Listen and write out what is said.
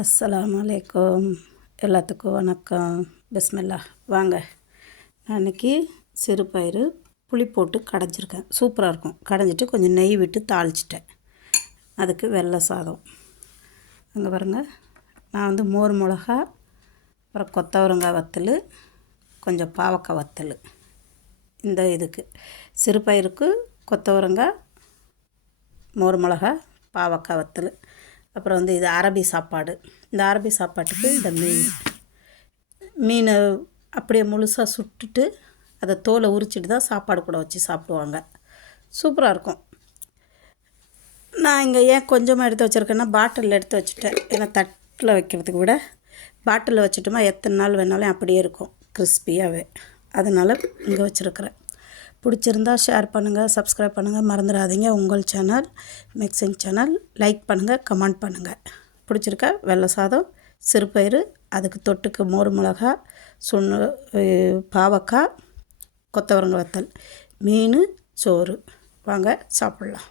அஸ்ஸலாமு அலைக்கும். எல்லாத்துக்கும் வணக்கம். பிஸ்மில்லா. வாங்க, நான் இன்றைக்கி சிறுபயிறு புளி போட்டு கடைஞ்சிருக்கேன். சூப்பராக இருக்கும். கடைஞ்சிட்டு கொஞ்சம் நெய் விட்டு தாளிச்சிட்டேன். அதுக்கு வெள்ளை சாதம். அங்கே பாருங்கள், நான் மோர் மிளகா, அப்புறம் கொத்தவரங்காய் வத்தல், கொஞ்சம் பாவக்காய் வத்தல். இந்த இதுக்கு சிறுபயிருக்கு கொத்தவரங்காய், மோர் மிளகா, பாவக்காய் வத்தல். அப்புறம் இது அரபி சாப்பாடு. இந்த அரபி சாப்பாட்டுக்கு இந்த மீனை அப்படியே முழுசாக சுட்டுட்டு அதை தோலை உரிச்சிட்டு தான் சாப்பாடு கூட வச்சு சாப்பிடுவாங்க. சூப்பராக இருக்கும். நான் இங்கே ஏன் கொஞ்சமாக எடுத்து வச்சுருக்கேன்னா, பாட்டிலில் எடுத்து வச்சுட்டேன். ஏன்னா தட்டில் வைக்கிறதுக்கு விட பாட்டிலில் வச்சுட்டோமா எத்தனை நாள் வேணாலும் அப்படியே இருக்கும், கிறிஸ்பியாகவே. அதனால் இங்கே வச்சுருக்கிறேன். பிடிச்சிருந்தா ஷேர் பண்ணுங்கள், சப்ஸ்கிரைப் பண்ணுங்கள், மறந்துடாதீங்க. உங்கள் சேனல் மிக்சிங் சேனல். லைக் பண்ணுங்கள், கமெண்ட் பண்ணுங்கள். பிடிச்சிருக்கா? வெள்ளை சாதம், சிறுபயிறு, அதுக்கு தொட்டுக்கு மோர் மிளகா, பாவக்காய், கொத்தவரங்காய் வத்தல், மீன், சோறு. வாங்க சாப்பிட்லாம்.